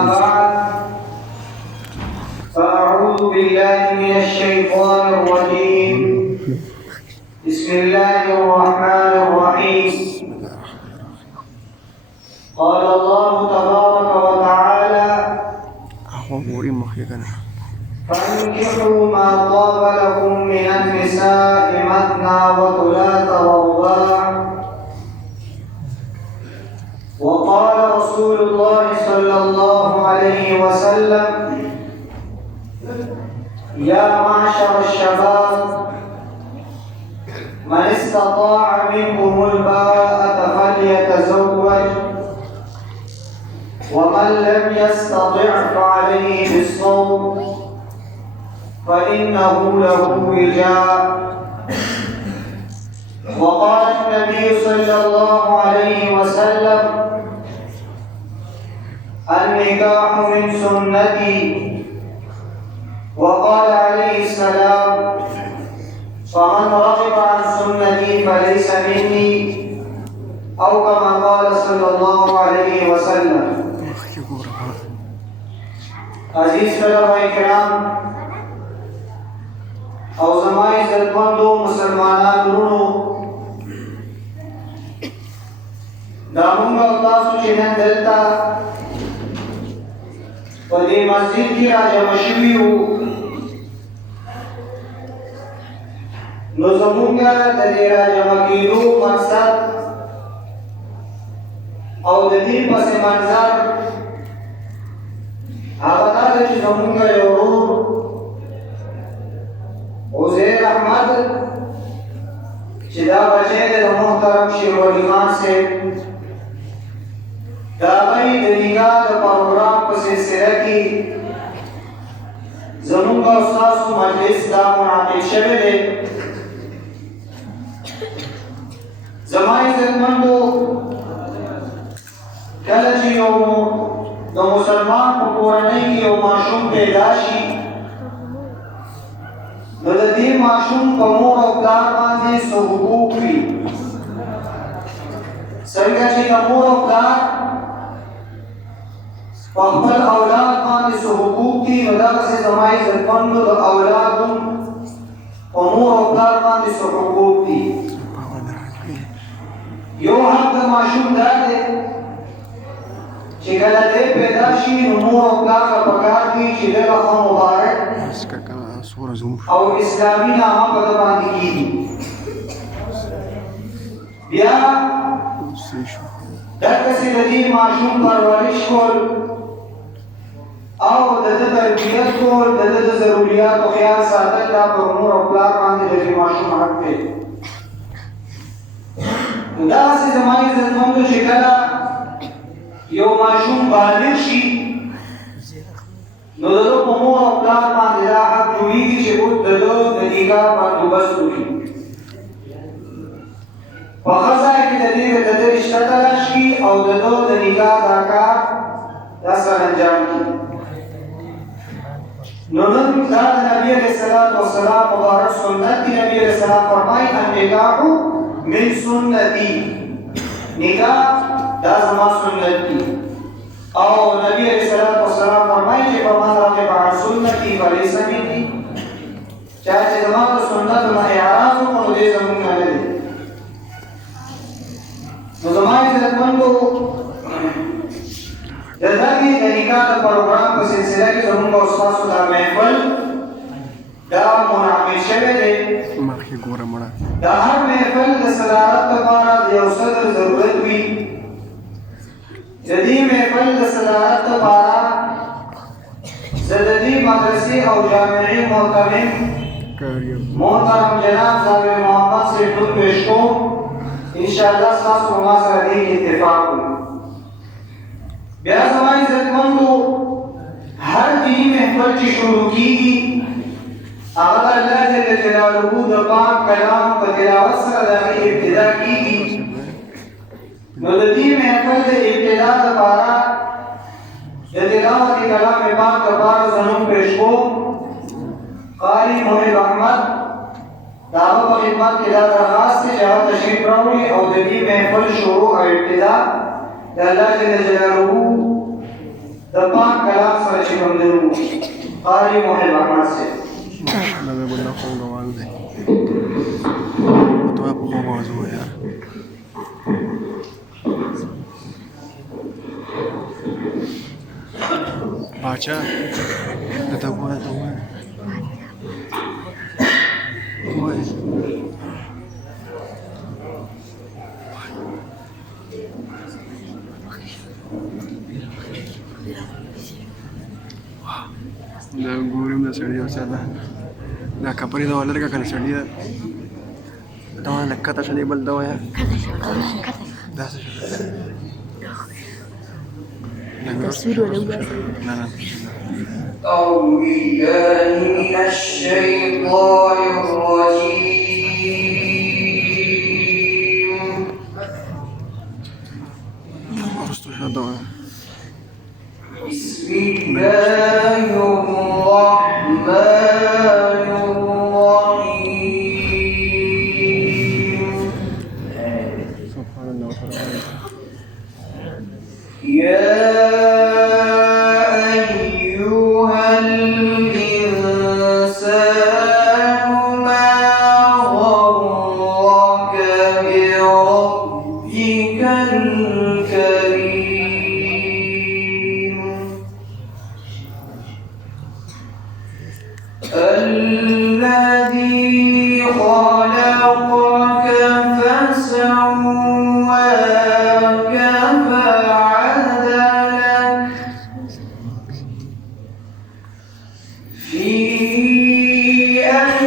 بعد فأعوذ بالله من الشيطان الرجيم. بسم الله الرحمن الرحيم. قال الله تبارك وتعالى: فانكحوا ما طاب لكم من النساء مثنى وثلاث ورباع. وقال رسول الله صلى الله عليه وسلم: يا معشر الشباب، من استطاع منكم الباءة فليتزوج، ومن لم يستطع فعليه بالصوم فإنه له وجاء. وقال النبي صلى الله عليه وسلم: النكاح من سنتي. وقال عليه السلام: فمن رغب عن سنتي فليس مني، أو كما قال صلى الله عليه وسلم. عزیز طلباء کرام او زما عزتمندو مسلمانان ورونو، دا موږ او تاسو چې نن دلته په دې مسجد کې راجمع شوي یو، نو زموږ د دې راجمع کېدو مقصد او د دې پس منظر هغه دا ده چې زموږ یو ورور عزیر احمد چې دا بچی دی د محترم شیرولي خان صاحب، د هغوی د نکاح د پروګرام په سلسله کې زموږ او ستاسو مجلس دا منعقد شوی دی. زما عزتمندو، کله چې یو د مسلمان په کورنۍ کې یو ماشوم پیدا شي، نو د دې ماشوم په مور او پلار باندې څه حقوق وي. څنګه چې د مور او پلار په خپل اولاد باندې څه حقوق دي، نو دغسې زما عزتمندو د اولاد هم په مور او پلار باندې څه حقوق دي. یو حق د ماشوم دا دی چې کله دی پیدا شي، نو مور او پلار ته پکار دي چې دغه ښه مبارک او اسلامي نامه په ده باندې کېږي. بیا دغسې د دې ماشوم پرورش کول او د ده تربیت کول، د ده د ضروریاتو خیال ساتل، دا پر مور او پلار باندې د دې ماشوم حق دی. نو دغسې زما عزتمندو چې کله یو ماشوم بالغ شي، نو د ده په مور او پلار باندې دا حق جوړېږي چې اوس د ده د نکاح بندوبست وکړي، په ښه ځای کې د ده رشته تلاش کړي او د ده د نکاح دا کار دا سرانجام کړي. نو نن دا د نبي علیه السلام مبارک سنت دی. نبي علیه السلام فرمایي: النکاح من سنتي، نکاح دا زما سنت دی. او نبی علیہ السلام فرمایي چې فمن رغب عن سنتي فليس مني، چا چې زما د سنتو نه اعراض وکړو نو دی زموږ نه دی. نو زما عزتمندو، د دغې د نکاح د پروګرام په سلسله کې زموږ او ستاسو دا محفل دا منعقد شوی دی. د هر محفل د صدارت لپاره د یو صدر ضرورت وي. د دې محفل د صدارت لپاره زه د دې مدرسې او جامعې محترم جناب ظاهر محمد صاحب نوم پېښ کوم. انشاءالله ستاسو په ما سره دې اتفاق وکړي. بیا زما عزتمندو، هر دیني محفل چې شروع کېږي، هغه د الله جل جلاله د پاک کلام په تلاوت سره د هغې ابتدا کېږي. نو د دې محفل د ابتدا لپاره د تلاوت کلام پاک لپاره زه نوم پېښ کوم. قاري محب احمد، د هغه په خدمت کې دا درخواست دی چې هغه تشریف راوړي او د دې محفل شروع او ابتدا د الله جل جلاله د پاک کلام سره چې کوم دی قاری محب احمد صاحب دا مې بل خو غوال دی تو په خو موضوع یار باچا دا وای دا ګورم دا سړی وساده دا کپړې دا ولرګه کنه سړی دا نه کته شنی بل دا وای دا څه تصویر ولا نه نه أعوذ بالله من الشيطان الرجيم بسم الله الرحمن الرحيم سبحان الله يا أيها الإنسان ما غرك بربك الكريم الذي خلقك فسواك فعدلك في أي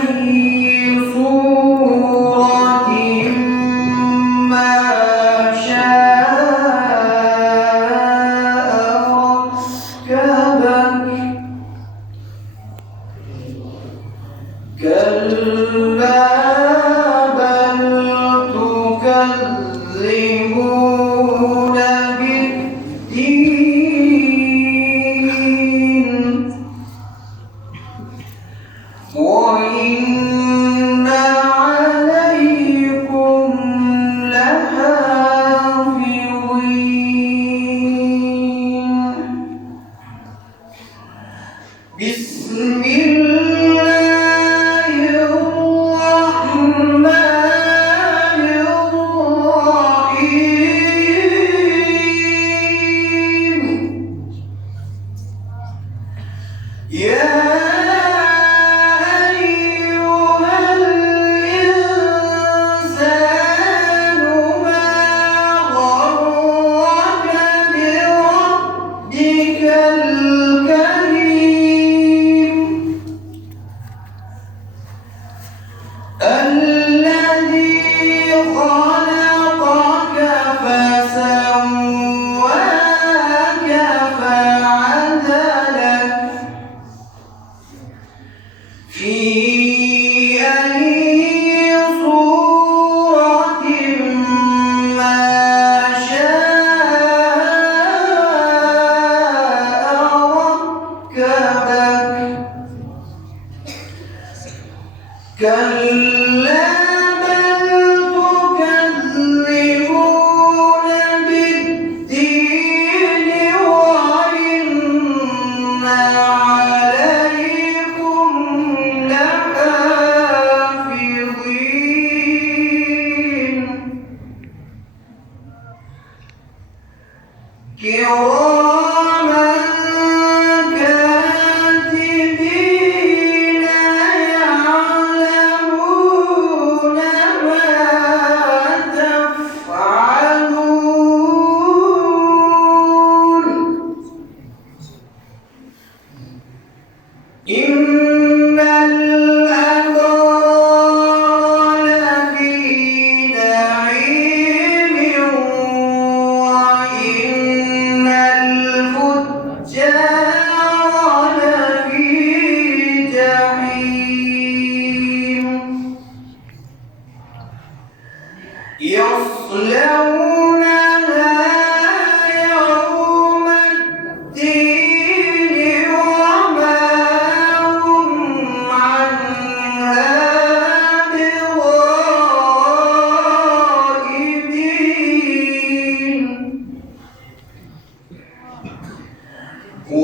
صورة ما شاء ركبك كلا بل تكذبون بالدين وإن عليكم لحافظين بسم الله الرحمن الرحيم يا أيها الإنسان ما غرك بربك الكريم الذي خلقك فسواك فعدلك في أي صورة ما شاء ركبك كلا بل تكذبون بالدين وإن عليكم لحافظين كراما كاتبين يعلمون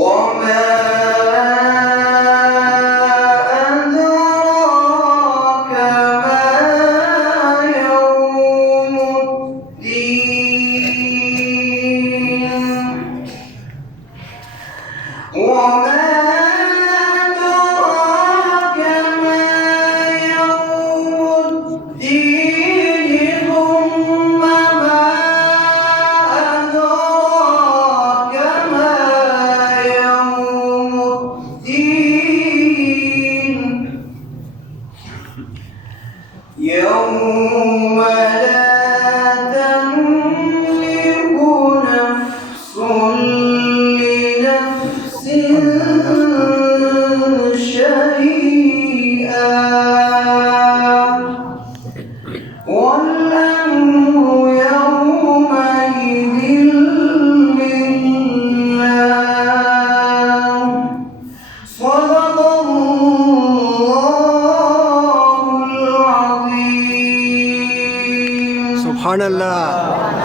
وما أدراك ما يوم الدين وما أدراك ما يوم الدين ثم ما أدراك ما يوم الدين يوم لا تملك نفس لنفس شيئا والأمر يومئذ لله صدق الله العظيم सुभान अल्लाह।